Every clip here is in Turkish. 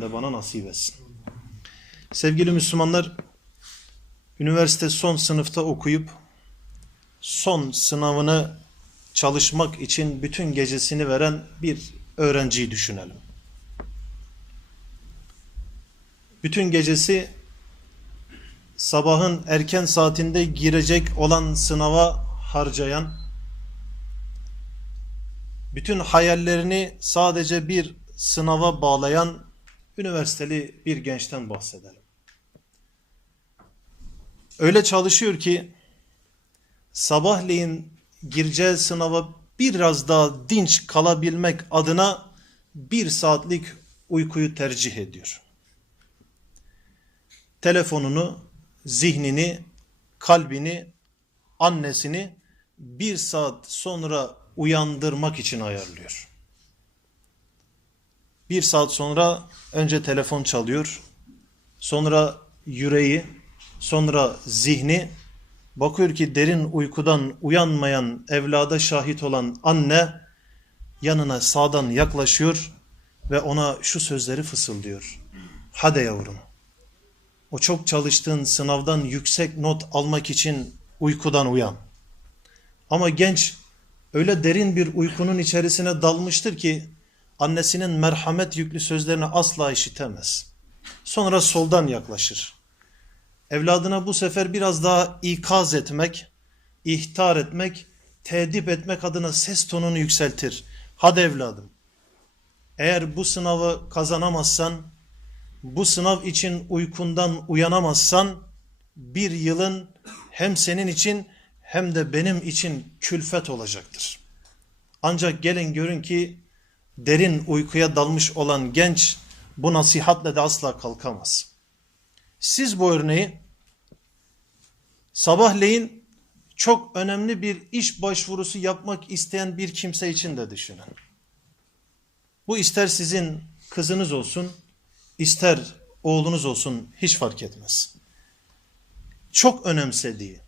de bana nasip etsin. Sevgili Müslümanlar, üniversite son sınıfta okuyup son sınavını çalışmak için bütün gecesini veren bir öğrenciyi düşünelim. Bütün gecesi sabahın erken saatinde girecek olan sınava harcayan, bütün hayallerini sadece bir sınava bağlayan üniversiteli bir gençten bahsedelim. Öyle çalışıyor ki sabahleyin gireceği sınava biraz daha dinç kalabilmek adına bir saatlik uykuyu tercih ediyor. Telefonunu, zihnini, kalbini, annesini bir saat sonra uyandırmak için ayarlıyor. Bir saat sonra önce telefon çalıyor, sonra yüreği, sonra zihni, bakıyor ki derin uykudan uyanmayan evlada şahit olan anne yanına sağdan yaklaşıyor ve ona şu sözleri fısıldıyor. Hadi yavrum, o çok çalıştığın sınavdan yüksek not almak için uykudan uyan. Ama genç öyle derin bir uykunun içerisine dalmıştır ki annesinin merhamet yüklü sözlerini asla işitemez. Sonra soldan yaklaşır. Evladına bu sefer biraz daha ikaz etmek, ihtar etmek, tedip etmek adına ses tonunu yükseltir. Hadi evladım. Eğer bu sınavı kazanamazsan, bu sınav için uykundan uyanamazsan, bir yılın hem senin için hem de benim için külfet olacaktır. Ancak gelin görün ki derin uykuya dalmış olan genç bu nasihatle de asla kalkamaz. Siz bu örneği sabahleyin çok önemli bir iş başvurusu yapmak isteyen bir kimse için de düşünün. Bu ister sizin kızınız olsun, ister oğlunuz olsun hiç fark etmez. Çok önemsediği,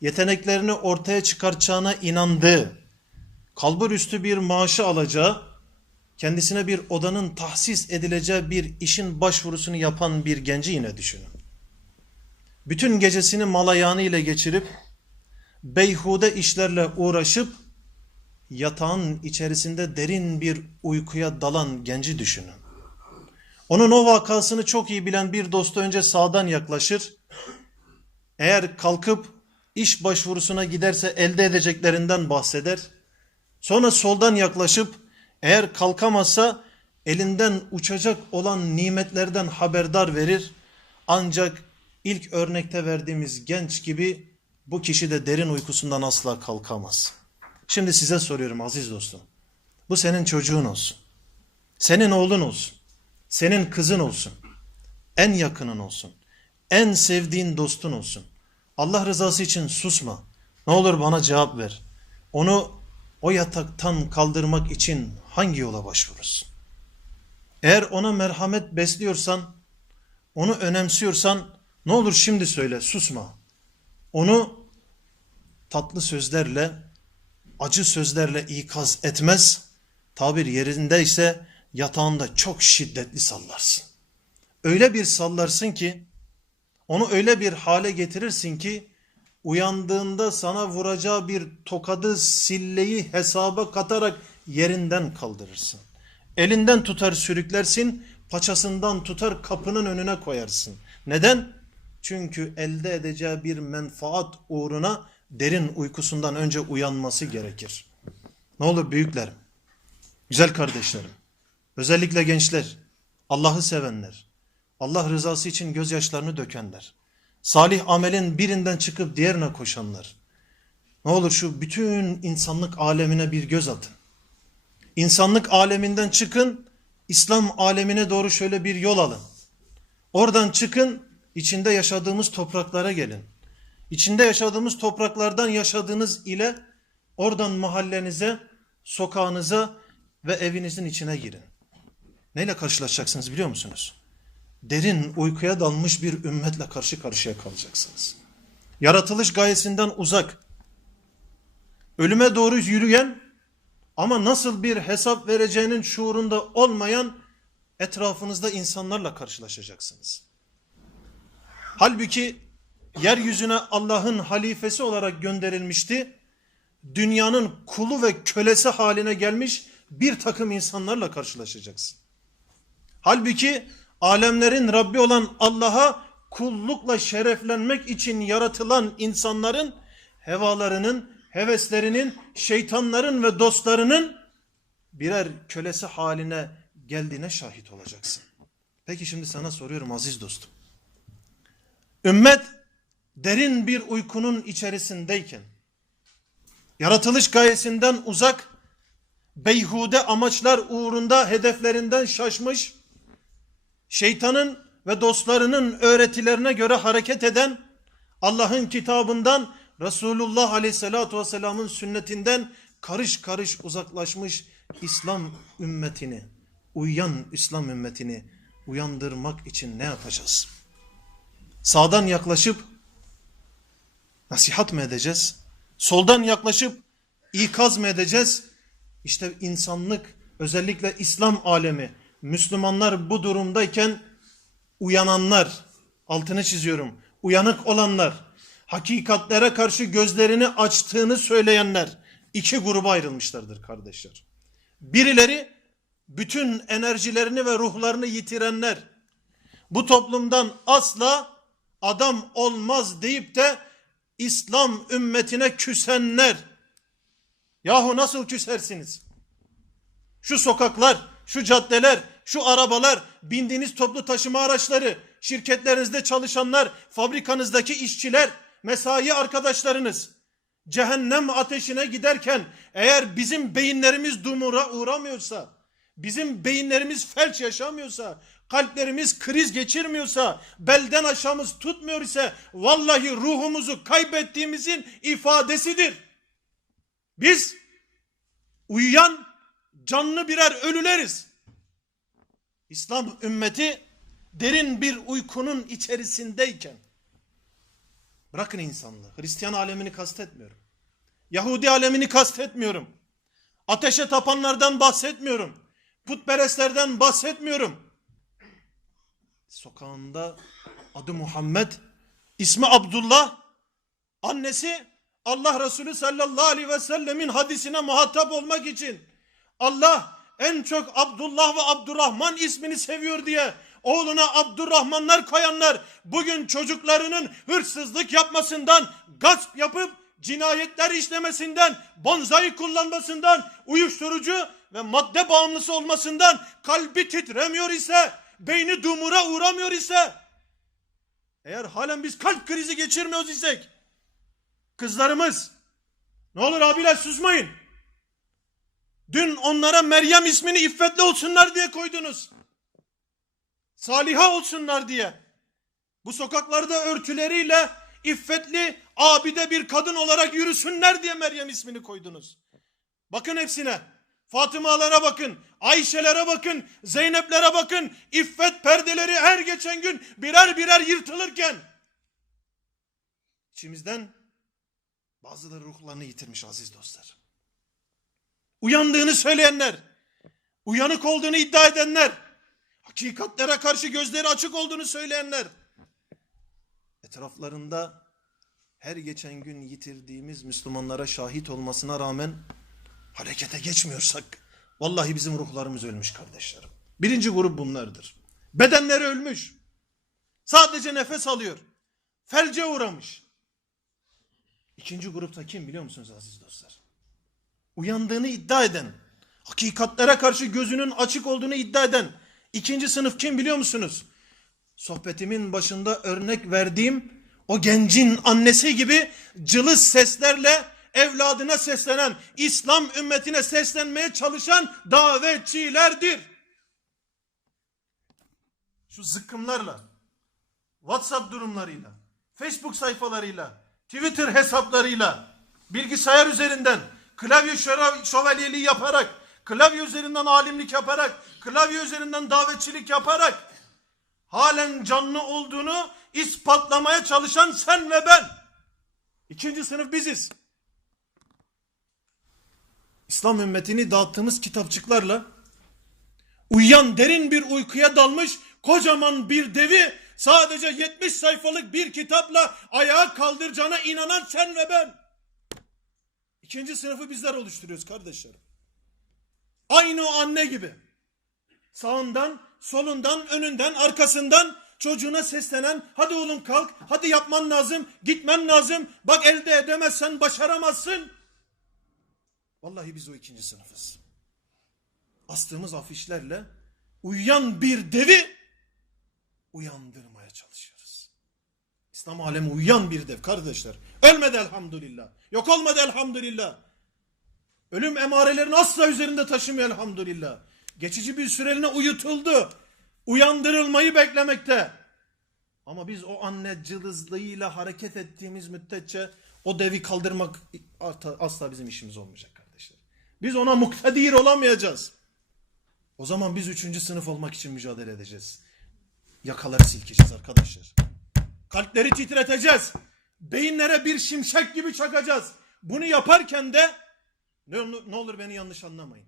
yeteneklerini ortaya çıkartacağına inandığı, kalbur üstü bir maaşı alacağı, kendisine bir odanın tahsis edileceği bir işin başvurusunu yapan bir genci yine düşünün. Bütün gecesini malayani ile geçirip, beyhude işlerle uğraşıp, yatağın içerisinde derin bir uykuya dalan genci düşünün. Onun o vakasını çok iyi bilen bir dostu önce sağdan yaklaşır, eğer kalkıp iş başvurusuna giderse elde edeceklerinden bahseder, sonra soldan yaklaşıp, eğer kalkamazsa elinden uçacak olan nimetlerden haberdar verir. Ancak ilk örnekte verdiğimiz genç gibi bu kişi de derin uykusundan asla kalkamaz. Şimdi size soruyorum aziz dostum. Bu senin çocuğun olsun. Senin oğlun olsun. Senin kızın olsun. En yakının olsun. En sevdiğin dostun olsun. Allah rızası için susma. Ne olur bana cevap ver. Onu o yataktan kaldırmak için hangi yola başvurursun? Eğer ona merhamet besliyorsan, onu önemsiyorsan ne olur şimdi söyle, susma. Onu tatlı sözlerle, acı sözlerle ikaz etmez, tabir yerindeyse yatağında çok şiddetli sallarsın. Öyle bir sallarsın ki, onu öyle bir hale getirirsin ki, uyandığında sana vuracağı bir tokadı silleyi hesaba katarak yerinden kaldırırsın. Elinden tutar sürüklersin, paçasından tutar kapının önüne koyarsın. Neden? Çünkü elde edeceği bir menfaat uğruna derin uykusundan önce uyanması gerekir. Ne olur büyüklerim, güzel kardeşlerim, özellikle gençler, Allah'ı sevenler, Allah rızası için gözyaşlarını dökenler, salih amelin birinden çıkıp diğerine koşanlar. Ne olur şu bütün insanlık alemine bir göz atın. İnsanlık aleminden çıkın, İslam alemine doğru şöyle bir yol alın. Oradan çıkın, içinde yaşadığımız topraklara gelin. İçinde yaşadığımız topraklardan yaşadığınız ile oradan mahallenize, sokağınıza ve evinizin içine girin. Neyle karşılaşacaksınız biliyor musunuz? Derin uykuya dalmış bir ümmetle karşı karşıya kalacaksınız. Yaratılış gayesinden uzak, ölüme doğru yürüyen ama nasıl bir hesap vereceğinin şuurunda olmayan etrafınızda insanlarla karşılaşacaksınız. Halbuki yeryüzüne Allah'ın halifesi olarak gönderilmişti. Dünyanın kulu ve kölesi haline gelmiş bir takım insanlarla karşılaşacaksın. Halbuki alemlerin Rabbi olan Allah'a kullukla şereflenmek için yaratılan insanların hevalarının, heveslerinin, şeytanların ve dostlarının birer kölesi haline geldiğine şahit olacaksın. Peki şimdi sana soruyorum aziz dostum. Ümmet derin bir uykunun içerisindeyken, yaratılış gayesinden uzak, beyhude amaçlar uğrunda hedeflerinden şaşmış, şeytanın ve dostlarının öğretilerine göre hareket eden, Allah'ın kitabından, Resulullah Aleyhisselatü Vesselam'ın sünnetinden karış karış uzaklaşmış İslam ümmetini, uyuyan İslam ümmetini uyandırmak için ne yapacağız? Sağdan yaklaşıp nasihat mı edeceğiz? Soldan yaklaşıp ikaz mı edeceğiz? İşte insanlık özellikle İslam alemi Müslümanlar bu durumdayken uyananlar altını çiziyorum uyanık olanlar hakikatlere karşı gözlerini açtığını söyleyenler iki gruba ayrılmışlardır kardeşler. Birileri bütün enerjilerini ve ruhlarını yitirenler bu toplumdan asla adam olmaz deyip de İslam ümmetine küsenler. Yahu nasıl küsersiniz? Şu sokaklar, şu caddeler, şu arabalar, bindiğiniz toplu taşıma araçları, şirketlerinizde çalışanlar, fabrikanızdaki işçiler, mesai arkadaşlarınız cehennem ateşine giderken eğer bizim beyinlerimiz dumura uğramıyorsa, bizim beyinlerimiz felç yaşamıyorsa, kalplerimiz kriz geçirmiyorsa, belden aşağımız tutmuyor ise vallahi ruhumuzu kaybettiğimizin ifadesidir. Biz uyuyan canlı birer ölüleriz. İslam ümmeti derin bir uykunun içerisindeyken bırakın insanlığı. Hristiyan alemini kastetmiyorum. Yahudi alemini kastetmiyorum. Ateşe tapanlardan bahsetmiyorum. Putperestlerden bahsetmiyorum. Sokağında adı Muhammed, ismi Abdullah, annesi Allah Resulü sallallahu aleyhi ve sellemin hadisine muhatap olmak için Allah en çok Abdullah ve Abdurrahman ismini seviyor diye oğluna Abdurrahmanlar koyanlar bugün çocuklarının hırsızlık yapmasından, gasp yapıp cinayetler işlemesinden, bonzai kullanmasından, uyuşturucu ve madde bağımlısı olmasından kalbi titremiyor ise, beyni dumura uğramıyor ise, eğer halen biz kalp krizi geçirmiyoruz isek, kızlarımız, ne olur abiler susmayın. Dün onlara Meryem ismini iffetli olsunlar diye koydunuz. Saliha olsunlar diye. Bu sokaklarda örtüleriyle iffetli, abide bir kadın olarak yürüsünler diye Meryem ismini koydunuz. Bakın hepsine. Fatımalara bakın, Ayşelere bakın, Zeyneplere bakın. İffet perdeleri her geçen gün birer birer yırtılırken içimizden bazıları ruhlarını yitirmiş aziz dostlar. Uyandığını söyleyenler, uyanık olduğunu iddia edenler, hakikatlere karşı gözleri açık olduğunu söyleyenler, etraflarında her geçen gün yitirdiğimiz Müslümanlara şahit olmasına rağmen harekete geçmiyorsak, vallahi bizim ruhlarımız ölmüş kardeşlerim. Birinci grup bunlardır. Bedenleri ölmüş. Sadece nefes alıyor. Felce uğramış. İkinci grupta kim biliyor musunuz aziz dostlar? Uyandığını iddia eden, hakikatlere karşı gözünün açık olduğunu iddia eden ikinci sınıf kim biliyor musunuz? Sohbetimin başında örnek verdiğim o gencin annesi gibi cılız seslerle evladına seslenen, İslam ümmetine seslenmeye çalışan davetçilerdir. Şu zıkkımlarla, WhatsApp durumlarıyla, Facebook sayfalarıyla, Twitter hesaplarıyla, bilgisayar üzerinden, klavye şövalyeliği yaparak, klavye üzerinden alimlik yaparak, klavye üzerinden davetçilik yaparak, halen canlı olduğunu ispatlamaya çalışan sen ve ben. İkinci sınıf biziz. İslam ümmetini dağıttığımız kitapçıklarla Uyuyan derin bir uykuya dalmış kocaman bir devi sadece 70 sayfalık bir kitapla ayağa kaldıracağına inanan sen ve ben. İkinci sınıfı bizler oluşturuyoruz kardeşlerim. Aynı o anne gibi. Sağından, solundan, önünden, arkasından çocuğuna seslenen hadi oğlum kalk, hadi yapman lazım, gitmen lazım, bak elde edemezsen başaramazsın. Vallahi biz o ikinci sınıfız. Astığımız afişlerle uyuyan bir devi uyandırmaya çalışıyoruz. İslam alemi uyuyan bir dev kardeşler. Ölmedi elhamdülillah. Yok olmadı elhamdülillah. Ölüm emarelerini asla üzerinde taşımıyor elhamdülillah. Geçici bir süreliğine uyutuldu. Uyandırılmayı beklemekte. Ama biz o anne cılızlığıyla hareket ettiğimiz müddetçe o devi kaldırmak asla bizim işimiz olmayacak kardeşler. Biz ona muktedir olamayacağız. O zaman biz üçüncü sınıf olmak için mücadele edeceğiz. Yakaları silkeceğiz arkadaşlar. Kalpleri titreteceğiz. Beyinlere bir şimşek gibi çakacağız. Bunu yaparken de ne, olur- ne olur beni yanlış anlamayın.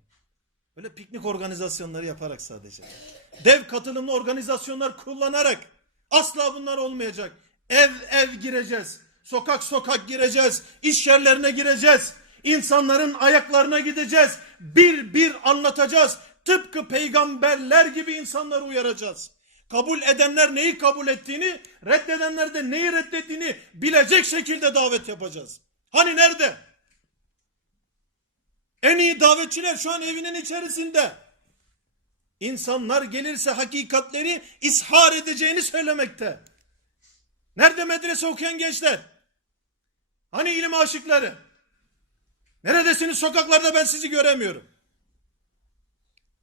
Böyle piknik organizasyonları yaparak sadece. Dev katılımlı organizasyonlar kullanarak asla bunlar olmayacak. Ev ev gireceğiz. Sokak sokak gireceğiz. İş yerlerine gireceğiz. İnsanların ayaklarına gideceğiz. Bir bir anlatacağız. Tıpkı peygamberler gibi insanları uyaracağız. Kabul edenler neyi kabul ettiğini, reddedenler de neyi reddettiğini bilecek şekilde davet yapacağız. Hani nerede? En iyi davetçiler şu an evinin içerisinde. İnsanlar gelirse hakikatleri ishar edeceğini söylemekte. Nerede medrese okuyan gençler? Hani ilim aşıkları? Neredesiniz sokaklarda ben sizi göremiyorum.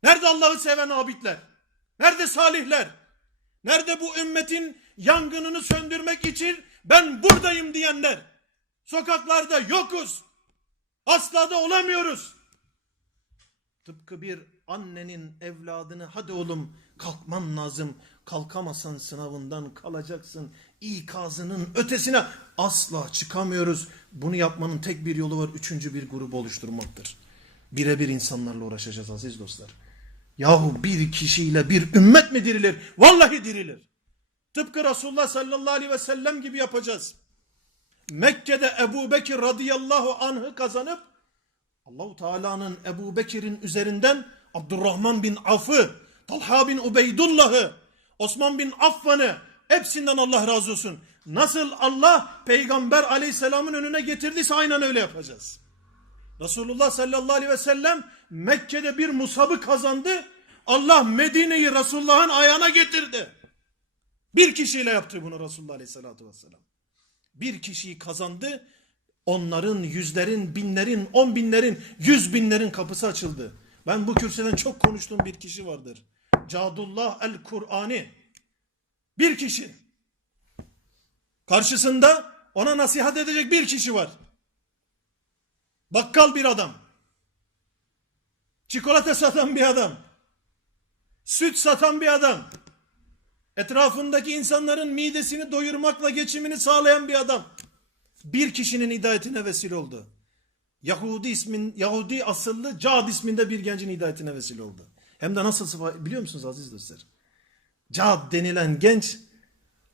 Nerede Allah'ı seven abidler? Nerede salihler? Nerede bu ümmetin yangınını söndürmek için ben buradayım diyenler? Sokaklarda yokuz. Asla da olamıyoruz. Tıpkı bir annenin evladını hadi oğlum kalkman lazım. Kalkamazsan sınavından kalacaksın. İkazının ötesine asla çıkamıyoruz. Bunu yapmanın tek bir yolu var. Üçüncü bir grup oluşturmaktır. Birebir insanlarla uğraşacağız aziz dostlar. Yahu bir kişiyle bir ümmet mi dirilir? Vallahi dirilir. Tıpkı Resulullah sallallahu aleyhi ve sellem gibi yapacağız. Mekke'de Ebu Bekir radıyallahu anh'ı kazanıp Allahu Teala'nın Ebu Bekir'in üzerinden Abdurrahman bin Af'ı, Talha bin Ubeydullah'ı, Osman bin Affan'ı hepsinden Allah razı olsun. Nasıl Allah peygamber aleyhisselamın önüne getirdiyse aynen öyle yapacağız. Resulullah sallallahu aleyhi ve sellem Mekke'de bir musabı kazandı. Allah Medine'yi Resulullah'ın ayağına getirdi. Bir kişiyle yaptı bunu Resulullah aleyhissalatü vesselam bir kişiyi kazandı. Onların yüzlerin, binlerin, on binlerin, yüz binlerin kapısı açıldı. Ben bu kürsüden çok konuştuğum bir kişi vardır. Cadullah el-Kur'ani. Bir kişi. Karşısında ona nasihat edecek bir kişi var. Bakkal bir adam. Çikolata satan bir adam. Süt satan bir adam. Etrafındaki insanların midesini doyurmakla geçimini sağlayan bir adam. Bir kişinin hidayetine vesile oldu. Yahudi ismin Yahudi asıllı Cad isminde bir gencin hidayetine vesile oldu. Hem de nasıl sıfa- biliyor musunuz aziz dostlar? Cad denilen genç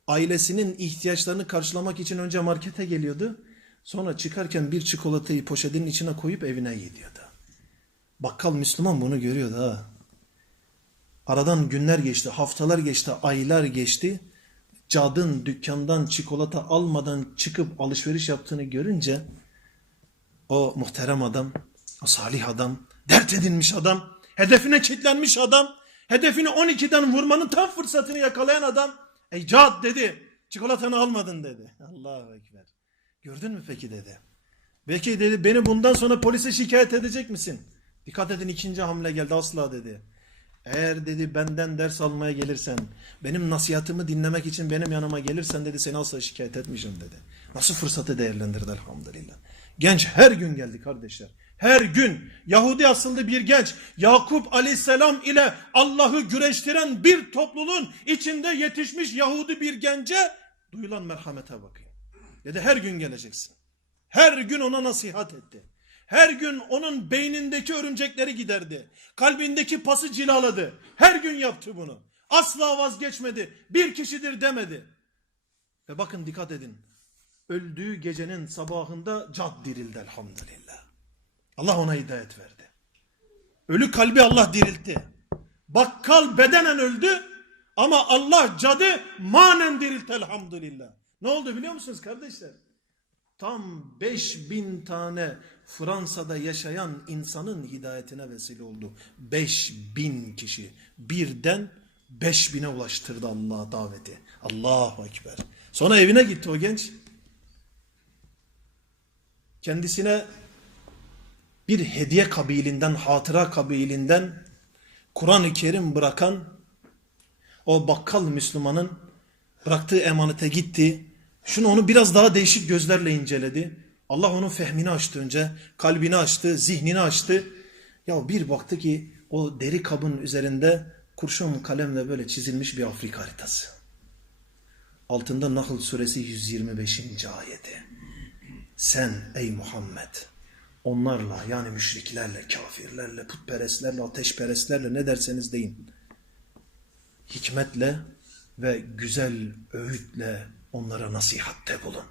ailesinin ihtiyaçlarını karşılamak için önce markete geliyordu. Sonra çıkarken bir çikolatayı poşetin içine koyup evine gidiyordu. Bakkal Müslüman bunu görüyordu ha. Aradan günler geçti, haftalar geçti, aylar geçti. Cadın dükkandan çikolata almadan çıkıp alışveriş yaptığını görünce o muhterem adam, o salih adam, dert edinmiş adam, hedefine kilitlenmiş adam, hedefini 12'den vurmanın tam fırsatını yakalayan adam, ey Cad dedi, çikolatanı almadın dedi. Allahu Ekber. Gördün mü peki dedi. Belki dedi beni bundan sonra polise şikayet edecek misin? Dikkat edin ikinci hamle geldi asla dedi. Eğer dedi benden ders almaya gelirsen, benim nasihatımı dinlemek için benim yanıma gelirsen dedi seni asla şikayet etmeyeceğim dedi. Nasıl fırsatı değerlendirdi elhamdülillah. Genç her gün geldi kardeşler. Her gün Yahudi asıllı bir genç Yakup aleyhisselam ile Allah'ı güreştiren bir topluluğun içinde yetişmiş Yahudi bir gence duyulan merhamete bakın. Dedi her gün geleceksin. Her gün ona nasihat etti. Her gün onun beynindeki örümcekleri giderdi. Kalbindeki pası cilaladı. Her gün yaptı bunu. Asla vazgeçmedi. Bir kişidir demedi. Ve bakın dikkat edin. Öldüğü gecenin sabahında cad dirildi elhamdülillah. Allah ona hidayet verdi. Ölü kalbi Allah diriltti. Bakkal bedenen öldü ama Allah cadı manen diriltti elhamdülillah. Ne oldu biliyor musunuz kardeşler? Tam 5000 tane Fransa'da yaşayan insanın hidayetine vesile oldu. 5000 kişi birden 5000'e ulaştırdı Allah daveti. Allahu Ekber. Sonra evine gitti o genç. Kendisine bir hediye kabilinden, hatıra kabilinden Kur'an-ı Kerim bırakan o bakkal Müslümanın bıraktığı emanete gitti. Şunu onu biraz daha değişik gözlerle inceledi. Allah onun fehmini açtı önce. Kalbini açtı, zihnini açtı. Ya bir baktı ki o deri kabın üzerinde kurşun kalemle böyle çizilmiş bir Afrika haritası. Altında Nahl suresi 125. ayeti. Sen ey Muhammed onlarla yani müşriklerle, kafirlerle, putperestlerle, ateşperestlerle ne derseniz deyin. Hikmetle ve güzel öğütle onlara nasihatte bulun.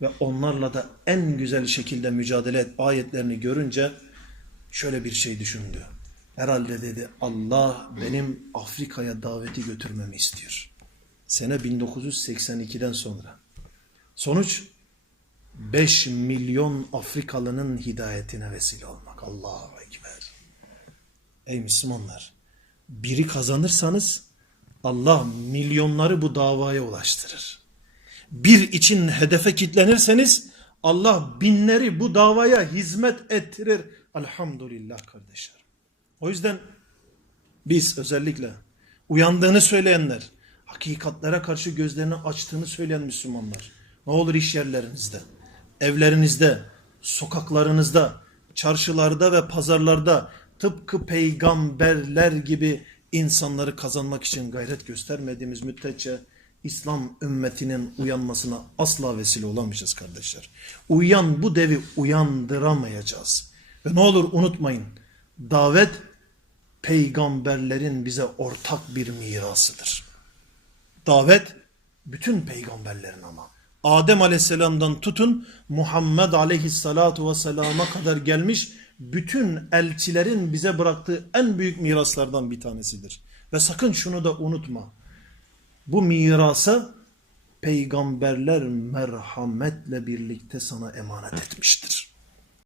Ve onlarla da en güzel şekilde mücadele et ayetlerini görünce şöyle bir şey düşündü. Herhalde dedi Allah benim Afrika'ya daveti götürmemi istiyor. Sene 1982'den sonra. Sonuç 5 milyon Afrikalının hidayetine vesile olmak. Allahu Ekber. Ey Müslümanlar, biri kazanırsanız Allah milyonları bu davaya ulaştırır. Bir için hedefe kitlenirseniz Allah binleri bu davaya hizmet ettirir. Elhamdülillah kardeşler. O yüzden biz özellikle uyandığını söyleyenler, hakikatlere karşı gözlerini açtığını söyleyen Müslümanlar, ne olur iş yerlerinizde, evlerinizde, sokaklarınızda, çarşılarda ve pazarlarda tıpkı peygamberler gibi insanları kazanmak için gayret göstermediğimiz müddetçe İslam ümmetinin uyanmasına asla vesile olamayacağız kardeşler. Uyan bu devi uyandıramayacağız. Ve ne olur unutmayın davet peygamberlerin bize ortak bir mirasıdır. Davet bütün peygamberlerin ama. Adem aleyhisselamdan tutun Muhammed aleyhissalatu vesselama kadar gelmiş bütün elçilerin bize bıraktığı en büyük miraslardan bir tanesidir. Ve sakın şunu da unutma. Bu mirasa peygamberler merhametle birlikte sana emanet etmiştir.